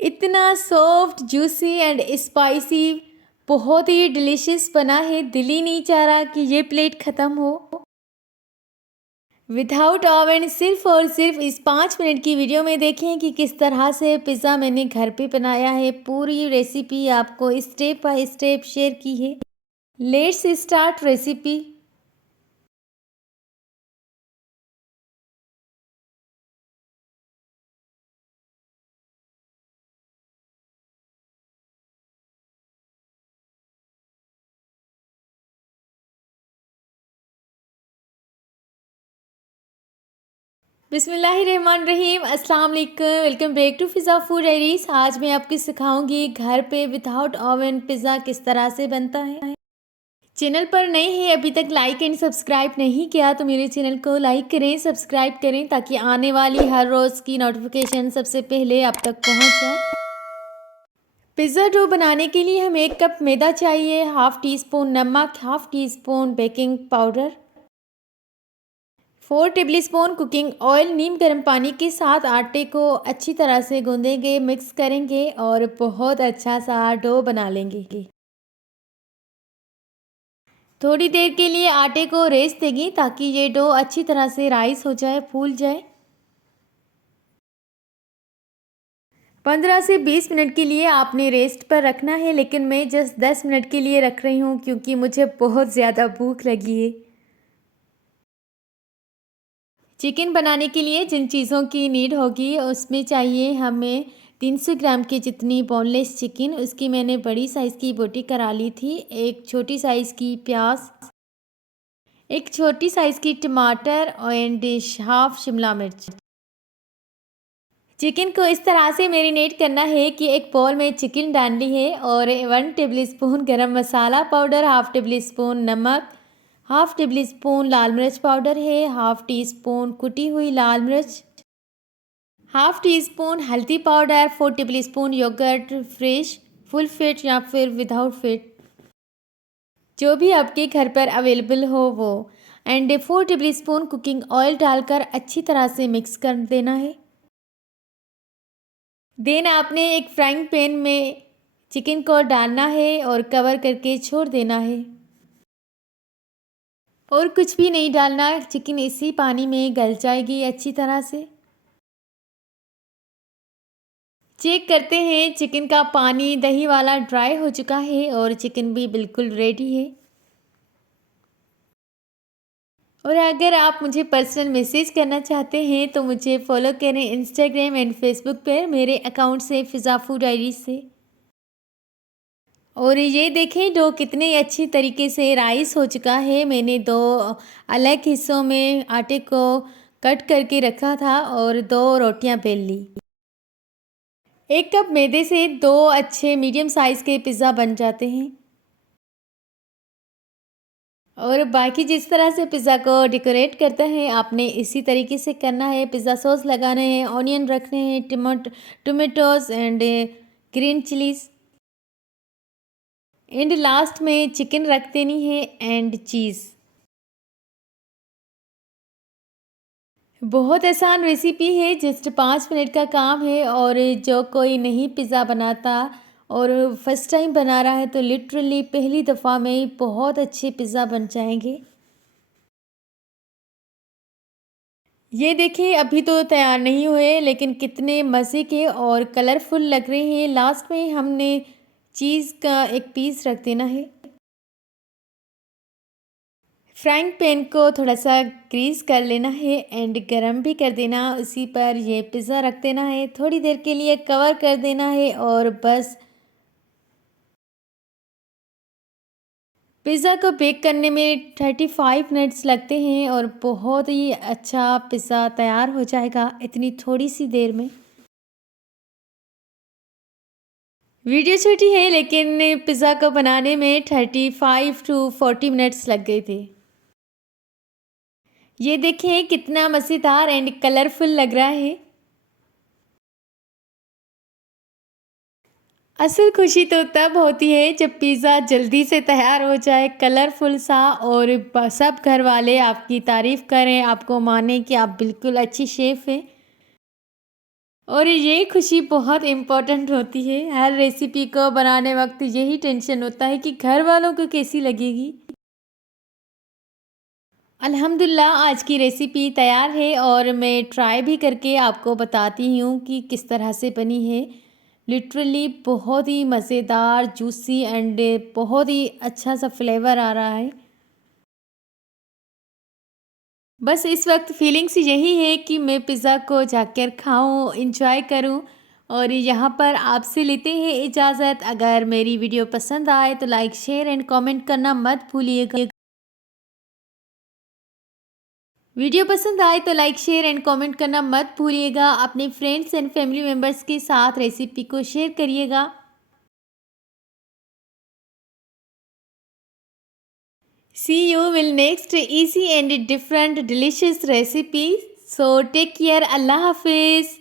इतना soft juicy and spicy, बहुत ही delicious बना है। दिल ही नहीं चाह रहा कि ये प्लेट ख़त्म हो। विदाउट ओवन सिर्फ और सिर्फ इस 5 मिनट की वीडियो में देखें कि किस तरह से पिज़्ज़ा मैंने घर पे बनाया है। पूरी रेसिपी आपको स्टेप बाय स्टेप शेयर की है। Let's start recipe. बिस्मिल्लाहिर्रहमानिर्रहीम, अस्सलाम वालेकुम, welcome back to Fiza food diaries. आज मैं आपको सिखाऊंगी घर पे विदाउट ओवन पिज़्ज़ा किस तरह से बनता है। चैनल पर नए हैं, अभी तक लाइक एंड सब्सक्राइब नहीं किया तो मेरे चैनल को लाइक करें, सब्सक्राइब करें ताकि आने वाली हर रोज़ की नोटिफिकेशन सबसे पहले आप तक पहुंच जाए। पिज़्ज़ा डो बनाने के लिए हमें 1 कप मैदा चाहिए, हाफ़ टी स्पून नमक, half teaspoon baking powder, 4 tablespoon cooking oil. नीम गर्म पानी के साथ आटे को अच्छी तरह से गूंदेंगे, मिक्स करेंगे और बहुत अच्छा सा डो बना लेंगे। थोड़ी देर के लिए आटे को रेस्ट देंगे ताकि ये डो अच्छी तरह से राइस हो जाए, फूल जाए। 15 से 20 मिनट के लिए आपने रेस्ट पर रखना है, लेकिन मैं जस्ट 10 मिनट के लिए रख रही हूँ क्योंकि मुझे बहुत ज़्यादा भूख लगी है। चिकन बनाने के लिए जिन चीज़ों की नीड होगी उसमें चाहिए हमें 300 ग्राम की जितनी बोनलेस चिकन, उसकी मैंने बड़ी साइज़ की बोटी करा ली थी। एक छोटी साइज़ की प्याज, एक छोटी साइज़ की टमाटर एंड हाफ शिमला मिर्च। चिकन को इस तरह से मैरिनेट करना है कि एक बोल में चिकन डालनी है और 1 टेबल स्पून गरम मसाला पाउडर, हाफ़ टेबल स्पून नमक, हाफ़ टेबल स्पून लाल मिर्च पाउडर है, हाफ़ टी स्पून कुटी हुई लाल मिर्च, हाफ़ टी स्पून हल्दी powder, 4 tablespoon yoghurt fresh, full fat या फिर विदाउट फैट, जो भी आपके घर पर अवेलेबल हो वो, and 4 tablespoon cooking oil डालकर अच्छी तरह से मिक्स कर देना है। देन आपने एक फ्राइंग पैन में चिकन को डालना है और कवर करके छोड़ देना है और कुछ भी नहीं डालना। चिकन इसी पानी में गल जाएगी अच्छी तरह से। चेक करते हैं चिकन का पानी दही वाला ड्राई हो चुका है और चिकन भी बिल्कुल रेडी है। और अगर आप मुझे पर्सनल मैसेज करना चाहते हैं तो मुझे फॉलो करें इंस्टाग्राम एंड फेसबुक पर, मेरे अकाउंट से फ़िज़ा फूड डायरीज़ से। और ये देखें डो कितने अच्छी तरीके से राइस हो चुका है। मैंने 2 अलग हिस्सों में आटे को कट करके रखा था और 2 रोटियां बेल ली। 1 कप मैदे से 2 अच्छे मीडियम साइज़ के पिज़्ज़ा बन जाते हैं। और बाकी जिस तरह से पिज़्ज़ा को डेकोरेट करते हैं आपने इसी तरीके से करना है। पिज़्ज़ा सॉस लगाने हैं, ऑनियन रखने हैं, tomatoes and green chillies, and last में चिकन रख देनी है एंड चीज़। बहुत आसान रेसिपी है, जस्ट 5 मिनट का काम है। और जो कोई नहीं पिज़्ज़ा बनाता और फर्स्ट टाइम बना रहा है तो लिटरली पहली दफ़ा में ही बहुत अच्छे पिज़्ज़ा बन जाएंगे। ये देखिए अभी तो तैयार नहीं हुए लेकिन कितने मज़े के और कलरफुल लग रहे हैं। लास्ट में हमने चीज़ का एक पीस रख देना है। फ्राइंग पैन को थोड़ा सा ग्रीस कर लेना है एंड गरम भी कर देना। उसी पर ये पिज़्ज़ा रख देना है, थोड़ी देर के लिए कवर कर देना है और बस। पिज़्ज़ा को बेक करने में 35 मिनट्स लगते हैं और बहुत ही अच्छा पिज़्ज़ा तैयार हो जाएगा इतनी थोड़ी सी देर में। वीडियो छोटी है लेकिन पिज़्ज़ा को बनाने में 35 टू 40 मिनट्स लग गए थे। ये देखें कितना मज़ेदार एंड कलरफुल लग रहा है। असल खुशी तो तब होती है जब पिज़्ज़ा जल्दी से तैयार हो जाए, कलरफुल सा, और सब घर वाले आपकी तारीफ़ करें, आपको माने कि आप बिल्कुल अच्छी शेफ़ हैं। और ये खुशी बहुत इम्पोर्टेंट होती है। हर रेसिपी को बनाने वक्त यही टेंशन होता है कि घर वालों को कैसी लगेगी। अल्हम्दुलिल्लाह आज की रेसिपी तैयार है और मैं ट्राई भी करके आपको बताती हूँ कि किस तरह से बनी है। लिटरली बहुत ही मज़ेदार, जूसी एंड बहुत ही अच्छा सा फ्लेवर आ रहा है। बस इस वक्त फीलिंग्स यही है कि मैं पिज़्ज़ा को जाकर खाऊं, इंजॉय करूं। और यहाँ पर आपसे लेते हैं इजाज़त। अगर मेरी वीडियो पसंद आए तो लाइक शेयर एंड कमेंट करना मत भूलिएगा। वीडियो पसंद आए तो लाइक शेयर एंड कमेंट करना मत भूलिएगा। अपने फ्रेंड्स एंड फैमिली मेम्बर्स के साथ रेसिपी को शेयर करिएगा। See you will next easy and different delicious recipe. So take care. Allah Hafiz.